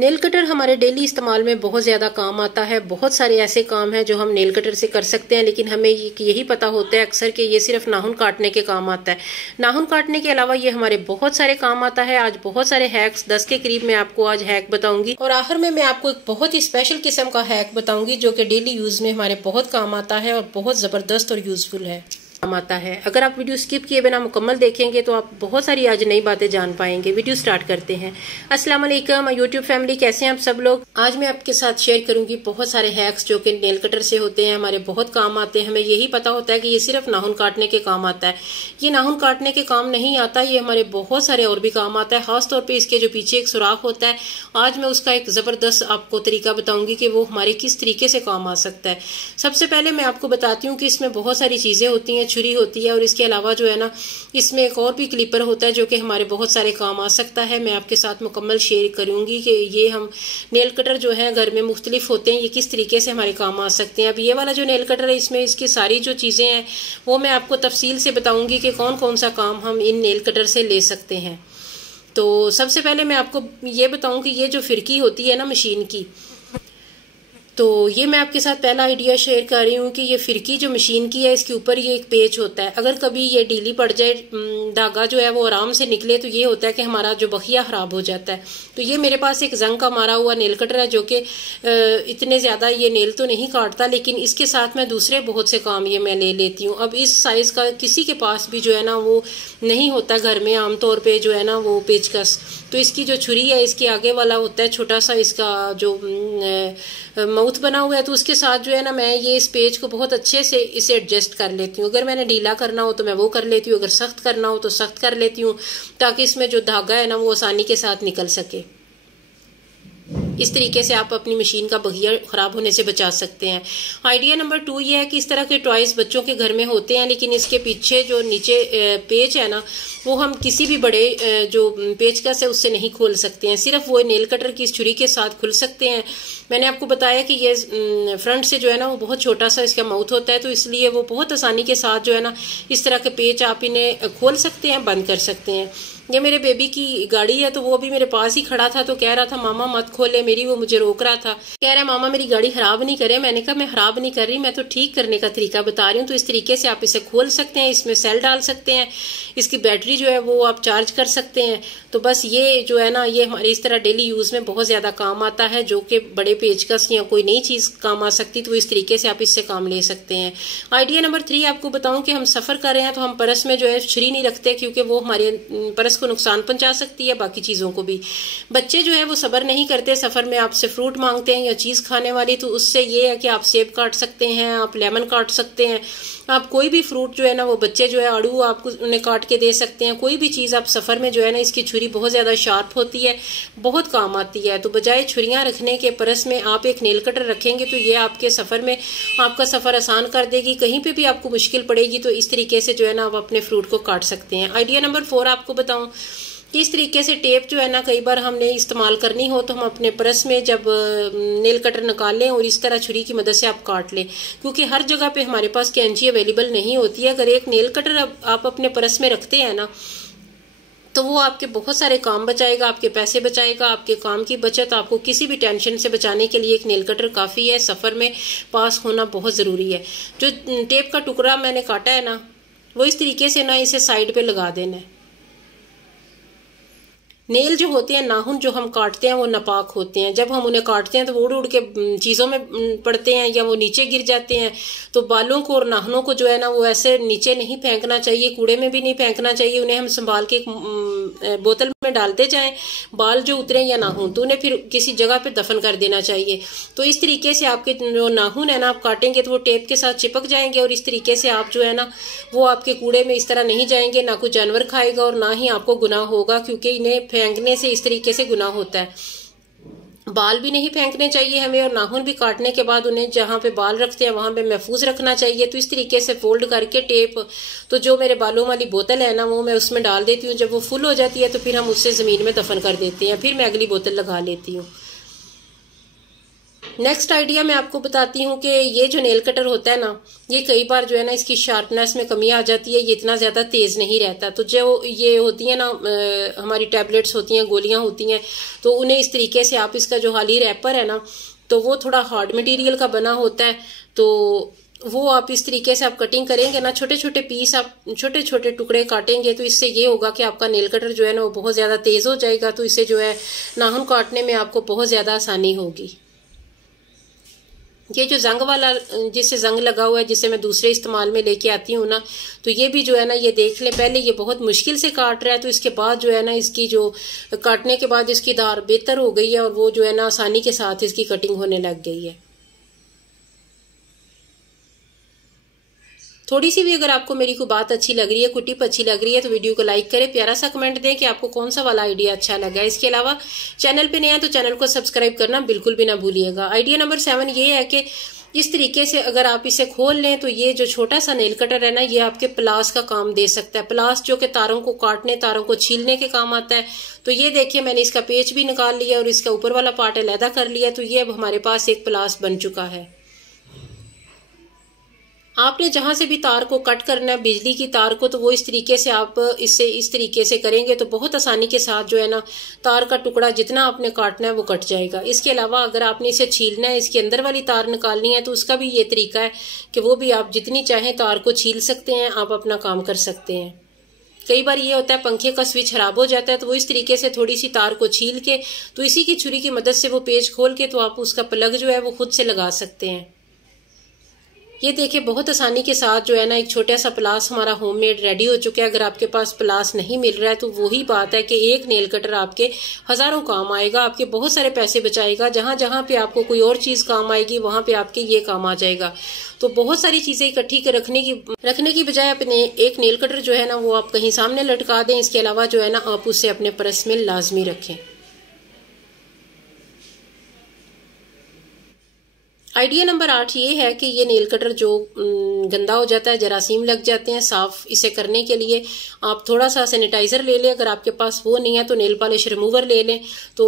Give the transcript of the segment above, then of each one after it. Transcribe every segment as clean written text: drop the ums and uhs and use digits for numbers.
Nail cutter हमारे daily इस्तेमाल में बहुत ज़्यादा काम आता है। बहुत सारे ऐसे काम हैं जो हम नेल कटर से कर सकते हैं, लेकिन हमें यही पता होता है अक्सर कि ये सिर्फ नाखून काटने के काम आता है। नाखून काटने के अलावा ये हमारे बहुत सारे काम आता है। आज बहुत सारे हैक्स 10 के करीब मैं आपको आज हैक बताऊंगी, और आखिर में मैं आपको एक बहुत ही स्पेशल किस्म का हैक बताऊंगी जो कि डेली यूज में हमारे बहुत काम आता है और बहुत ज़बरदस्त और यूजफुल है आता है। अगर आप वीडियो स्किप किए बिना मुकम्मल देखेंगे तो आप बहुत सारी आज नई बातें जान पाएंगे। वीडियो स्टार्ट करते हैं। अस्सलाम वालेकुम यूट्यूब फैमिली, कैसे हैं आप सब लोग। आज मैं आपके साथ शेयर करूंगी बहुत सारे हैक्स जो कि नेल कटर से होते हैं, हमारे बहुत काम आते हैं। हमें यही पता होता है कि ये सिर्फ नाखून काटने के काम आता है। ये नाखून काटने के काम नहीं आता, ये हमारे बहुत सारे और भी काम आता है। खासतौर पर इसके जो पीछे एक सुराख होता है, आज मैं उसका एक जबरदस्त आपको तरीका बताऊंगी कि वो हमारे किस तरीके से काम आ सकता है। सबसे पहले मैं आपको बताती हूँ कि इसमें बहुत सारी चीजें होती हैं। छुरी होती है और इसके अलावा जो है ना, इसमें एक और भी क्लिपर होता है जो कि हमारे बहुत सारे काम आ सकता है। मैं आपके साथ मुकम्मल शेयर करूंगी कि ये हम नेल कटर जो है घर में मुख्तलिफ होते हैं, ये किस तरीके से हमारे काम आ सकते हैं। अब ये वाला जो नेल कटर है, इसमें इसकी सारी जो चीजें हैं वो मैं आपको तफसील से बताऊंगी कि कौन कौन सा काम हम इन नेल कटर से ले सकते हैं। तो सबसे पहले मैं आपको ये बताऊं कि ये जो फिरकी होती है ना मशीन की, तो ये मैं आपके साथ पहला आइडिया शेयर कर रही हूँ कि ये फिरकी जो मशीन की है, इसके ऊपर ये एक पेच होता है। अगर कभी ये ढीली पड़ जाए, धागा जो है वो आराम से निकले, तो ये होता है कि हमारा जो बखिया खराब हो जाता है। तो ये मेरे पास एक जंग का मारा हुआ नेल कटर है जो कि इतने ज्यादा ये नेल तो नहीं काटता, लेकिन इसके साथ मैं दूसरे बहुत से काम ये मैं ले लेती हूँ। अब इस साइज का किसी के पास भी जो है ना वो नहीं होता घर में आमतौर पर जो है ना वो पेचकस। तो इसकी जो छुरी है, इसके आगे वाला होता है छोटा सा, इसका जो माउथ बना हुआ है, तो उसके साथ जो है ना मैं ये इस पेज को बहुत अच्छे से इसे एडजस्ट कर लेती हूँ। अगर मैंने ढीला करना हो तो मैं वो कर लेती हूँ, अगर सख्त करना हो तो सख्त कर लेती हूँ, ताकि इसमें जो धागा है ना वो आसानी के साथ निकल सके। इस तरीके से आप अपनी मशीन का बखिया खराब होने से बचा सकते हैं। आइडिया नंबर 2 ये है कि इस तरह के टॉयज बच्चों के घर में होते हैं, लेकिन इसके पीछे जो नीचे पेच है ना, वो हम किसी भी बड़े जो पेचकस है उससे नहीं खोल सकते हैं। सिर्फ वो नेल कटर की इस छुरी के साथ खुल सकते हैं। मैंने आपको बताया कि ये फ्रंट से जो है ना वो बहुत छोटा सा इसका माउथ होता है, तो इसलिए वो बहुत आसानी के साथ जो है ना इस तरह के पेच आप इन्हें खोल सकते हैं, बंद कर सकते हैं। ये मेरे बेबी की गाड़ी है, तो वो भी मेरे पास ही खड़ा था, तो कह रहा था मामा मत खोले मेरी, वो मुझे रोक रहा था। कह रहा है मामा मेरी गाड़ी खराब नहीं करे। मैंने कहा मैं खराब नहीं कर रही, मैं तो ठीक करने का तरीका बता रही हूँ। तो इस तरीके से आप इसे खोल सकते हैं, इसमें सेल डाल सकते हैं, इसकी बैटरी जो है वो आप चार्ज कर सकते हैं। तो बस ये जो है ना, ये हमारे इस तरह डेली यूज में बहुत ज्यादा काम आता है, जो कि बड़े पेचकस या कोई नई चीज काम आ सकती, तो इस तरीके से आप इससे काम ले सकते हैं। आइडिया नंबर 3 आपको बताऊं कि हम सफर कर रहे हैं तो हम पर्स में जो है छुरी नहीं रखते, क्योंकि वो हमारे पर्स को नुकसान पहुंचा सकती है, बाकी चीजों को भी। बच्चे जो है वो सब्र नहीं करते, सफर में आपसे फ्रूट मांगते हैं या चीज खाने वाली, तो उससे ये है कि आप सेब काट सकते हैं, आप लेमन काट सकते हैं, आप कोई भी फ्रूट जो है ना वो बच्चे जो है आड़ू आप उन्हें काट के दे सकते हैं। कोई भी चीज आप सफर में जो है ना, इसकी छुरी बहुत ज्यादा शार्प होती है, बहुत काम आती है। तो बजाय छुरियां रखने के पर्स में आप एक नेल कटर रखेंगे, तो ये आपके सफर में आपका सफर आसान कर देगी। कहीं पे भी आपको मुश्किल पड़ेगी तो इस तरीके से जो है ना आप अपने फ्रूट को काट सकते हैं। आइडिया नंबर 4 आपको बताऊं कि इस तरीके से टेप जो है ना, कई बार हमने इस्तेमाल करनी हो तो हम अपने पर्स में जब नेल कटर निकाल लें और इस तरह छुरी की मदद से आप काट लें, क्योंकि हर जगह पे हमारे पास कैंची अवेलेबल नहीं होती है। अगर एक नेल कटर आप अपने पर्स में रखते हैं ना, तो वो आपके बहुत सारे काम बचाएगा, आपके पैसे बचाएगा, आपके काम की बचत। आपको किसी भी टेंशन से बचाने के लिए एक नेल कटर काफी है। सफर में पास होना बहुत जरूरी है। जो टेप का टुकड़ा मैंने काटा है ना, वो इस तरीके से ना इसे साइड पे लगा देना है। नेल जो होते हैं, नाखून जो हम काटते हैं वो नापाक होते हैं। जब हम उन्हें काटते हैं तो वो उड़ उड़ के चीजों में पड़ते हैं या वो नीचे गिर जाते हैं। तो बालों को और नाखूनों को जो है ना वो ऐसे नीचे नहीं फेंकना चाहिए, कूड़े में भी नहीं फेंकना चाहिए। उन्हें हम संभाल के एक बोतल में डालते जाएं। बाल जो उतरे या नाखून, तो उन्हें फिर किसी जगह पे दफन कर देना चाहिए। तो इस तरीके से आपके जो नाखून है ना, आप काटेंगे तो वो टेप के साथ चिपक जाएंगे, और इस तरीके से आप जो है ना वो आपके कूड़े में इस तरह नहीं जाएंगे। ना कोई जानवर खाएगा और ना ही आपको गुनाह होगा, क्योंकि इन्हें फेंकने से इस तरीके से गुनाह होता है। बाल भी नहीं फेंकने चाहिए हमें, और नाखून भी काटने के बाद उन्हें जहां पे बाल रखते हैं वहां पे महफूज रखना चाहिए। तो इस तरीके से फोल्ड करके टेप, तो जो मेरे बालों वाली बोतल है ना वो मैं उसमें डाल देती हूँ। जब वो फुल हो जाती है तो फिर हम उससे जमीन में दफन कर देते हैं। फिर मैं अगली बोतल लगा लेती हूँ। नेक्स्ट आइडिया मैं आपको बताती हूँ कि ये जो नेल कटर होता है ना, ये कई बार जो है ना इसकी शार्पनेस में कमी आ जाती है, ये इतना ज़्यादा तेज़ नहीं रहता। तो जो ये होती है ना हमारी टैबलेट्स होती हैं, गोलियाँ होती हैं, तो उन्हें इस तरीके से आप इसका जो हाली रैपर है ना, तो वो थोड़ा हार्ड मटेरियल का बना होता है, तो वो आप इस तरीके से आप कटिंग करेंगे ना, छोटे छोटे पीस आप छोटे छोटे टुकड़े काटेंगे, तो इससे ये होगा कि आपका नेल कटर जो है ना वो बहुत ज़्यादा तेज़ हो जाएगा। तो इससे जो है नाखून काटने में आपको बहुत ज़्यादा आसानी होगी। ये जो जंग वाला, जिससे जंग लगा हुआ है, जिसे मैं दूसरे इस्तेमाल में लेके आती हूँ ना, तो ये भी जो है ना, ये देख ले, पहले ये बहुत मुश्किल से काट रहा है, तो इसके बाद जो है ना इसकी जो काटने के बाद इसकी धार बेहतर हो गई है और वो जो है ना आसानी के साथ इसकी कटिंग होने लग गई है। थोड़ी सी भी अगर आपको मेरी कोई बात अच्छी लग रही है, कोई टिप अच्छी लग रही है, तो वीडियो को लाइक करें, प्यारा सा कमेंट दें कि आपको कौन सा वाला आइडिया अच्छा लगा है। इसके अलावा चैनल पे नया तो चैनल को सब्सक्राइब करना बिल्कुल भी ना भूलिएगा। आइडिया नंबर 7 ये है कि इस तरीके से अगर आप इसे खोल लें तो ये जो छोटा सा नेल कटर है ना, ये आपके प्लास का काम दे सकता है। प्लास जो कि तारों को काटने, तारों को छीलने के काम आता है। तो ये देखिए मैंने इसका पेच भी निकाल लिया और इसका ऊपर वाला पार्ट अलहदा कर लिया, तो ये अब हमारे पास एक प्लास बन चुका है। आपने जहां से भी तार को कट करना है, बिजली की तार को, तो वो इस तरीके से आप इससे इस तरीके से करेंगे तो बहुत आसानी के साथ जो है ना तार का टुकड़ा जितना आपने काटना है वो कट जाएगा। इसके अलावा अगर आपने इसे छीलना है, इसके अंदर वाली तार निकालनी है, तो उसका भी ये तरीका है कि वो भी आप जितनी चाहें तार को छील सकते हैं, आप अपना काम कर सकते हैं। कई बार ये होता है पंखे का स्विच खराब हो जाता है, तो वो इस तरीके से थोड़ी सी तार को छील के, तो इसी की छुरी की मदद से वो पेच खोल के, तो आप उसका प्लग जो है वो खुद से लगा सकते हैं। ये देखिए बहुत आसानी के साथ जो है ना एक छोटा सा प्लास हमारा होममेड रेडी हो चुका है। अगर आपके पास प्लास नहीं मिल रहा है तो वही बात है कि एक नेल कटर आपके हजारों काम आएगा, आपके बहुत सारे पैसे बचाएगा। जहां जहां पे आपको कोई और चीज काम आएगी वहां पे आपके ये काम आ जाएगा। तो बहुत सारी चीजें इकट्ठी कर रखने की बजाय अपने एक नेल कटर जो है ना वो आप कहीं सामने लटका दें। इसके अलावा जो है ना आप उसे अपने पर्स में लाजमी रखें। आइडिया नंबर 8 ये है कि ये नेल कटर जो गंदा हो जाता है, जरासीम लग जाते हैं, साफ इसे करने के लिए आप थोड़ा सा सैनिटाइजर ले लें। अगर आपके पास वो नहीं है तो नेल पॉलिश रिमूवर ले लें। तो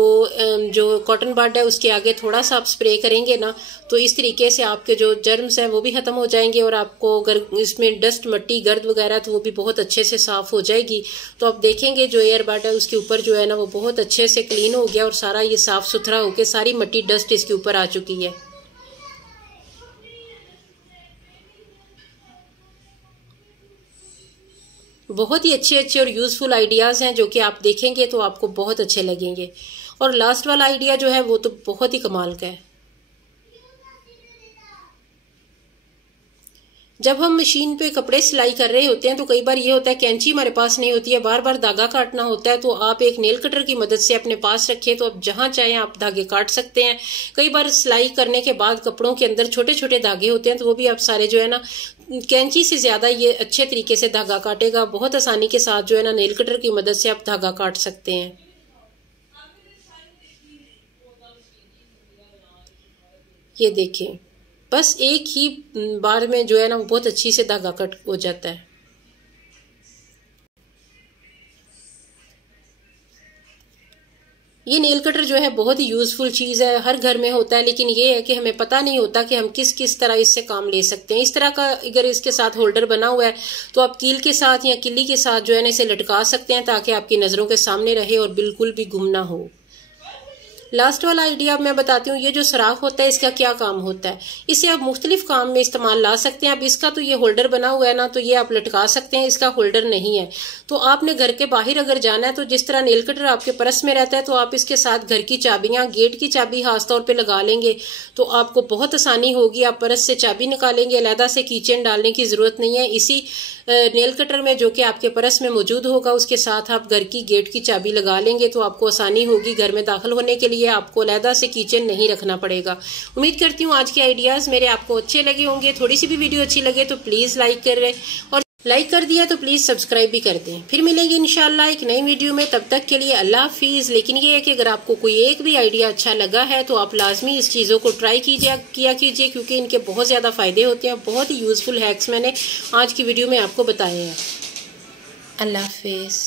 जो कॉटन बड है उसके आगे थोड़ा सा आप स्प्रे करेंगे ना, तो इस तरीके से आपके जो जर्म्स हैं वो भी खत्म हो जाएंगे और आपको अगर इसमें डस्ट, मट्टी, गर्द वगैरह तो वो भी बहुत अच्छे से साफ हो जाएगी। तो आप देखेंगे जो एयर बड है उसके ऊपर जो है ना वो बहुत अच्छे से क्लीन हो गया और सारा ये साफ सुथरा होकर सारी मट्टी, डस्ट इसके ऊपर आ चुकी है। बहुत ही अच्छे अच्छे और यूजफुल आइडियाज हैं जो कि आप देखेंगे तो आपको बहुत अच्छे लगेंगे। और लास्ट वाला आइडिया जो है वो तो बहुत ही कमाल का है। जब हम मशीन पे कपड़े सिलाई कर रहे होते हैं तो कई बार ये होता है कैंची हमारे पास नहीं होती है, बार बार धागा काटना होता है, तो आप एक नेल कटर की मदद से अपने पास रखें तो आप जहां चाहें आप धागे काट सकते हैं। कई बार सिलाई करने के बाद कपड़ों के अंदर छोटे छोटे धागे होते हैं, तो वो भी आप सारे जो है ना कैंची से ज्यादा ये अच्छे तरीके से धागा काटेगा। बहुत आसानी के साथ जो है ना नेल कटर की मदद से आप धागा काट सकते हैं। ये देखें, बस एक ही बार में जो है ना वो बहुत अच्छी से धागा कट हो जाता है। ये नेल कटर जो है बहुत ही यूजफुल चीज है, हर घर में होता है, लेकिन ये है कि हमें पता नहीं होता कि हम किस किस तरह इससे काम ले सकते हैं। इस तरह का अगर इसके साथ होल्डर बना हुआ है तो आप कील के साथ या किल्ली के साथ जो है ना इसे लटका सकते हैं ताकि आपकी नजरों के सामने रहे और बिल्कुल भी गुम ना हो। लास्ट वाला आइडिया अब मैं बताती हूँ। ये जो सराख होता है इसका क्या काम होता है, इसे आप मुख्तलिफ काम में इस्तेमाल ला सकते हैं। अब इसका तो ये होल्डर बना हुआ है ना, तो ये आप लटका सकते हैं, इसका होल्डर नहीं है। तो आपने घर के बाहर अगर जाना है तो जिस तरह नेल कटर आपके पर्स में रहता है, तो आप इसके साथ घर की चाबियां, गेट की चाबी खास तौर पे लगा लेंगे तो आपको बहुत आसानी होगी। आप पर्स से चाबी निकालेंगे, अलहदा से कीचेन डालने की जरूरत नहीं है। इसी नेल कटर में जो कि आपके पर्स में मौजूद होगा उसके साथ आप घर की गेट की चाबी लगा लेंगे तो आपको आसानी होगी घर में दाखिल होने के लिए। आपको अलहदा से किचन नहीं रखना पड़ेगा। उम्मीद करती हूँ आज के आइडियाज मेरे आपको अच्छे लगे होंगे। थोड़ी सी भी वीडियो अच्छी लगे तो प्लीज लाइक करें, और लाइक कर दिया तो प्लीज सब्सक्राइब भी कर दें। फिर मिलेंगे इंशाल्लाह एक नई वीडियो में, तब तक के लिए अल्लाह हाफिज। लेकिन ये है कि अगर आपको कोई एक भी आइडिया अच्छा लगा है तो आप लाजमी इस चीज़ों को ट्राई किया कीजिए, क्योंकि इनके बहुत ज़्यादा फायदे होते हैं। बहुत ही यूजफुल हैक्स मैंने आज की वीडियो में आपको बताए हैं। अल्लाह हाफिज।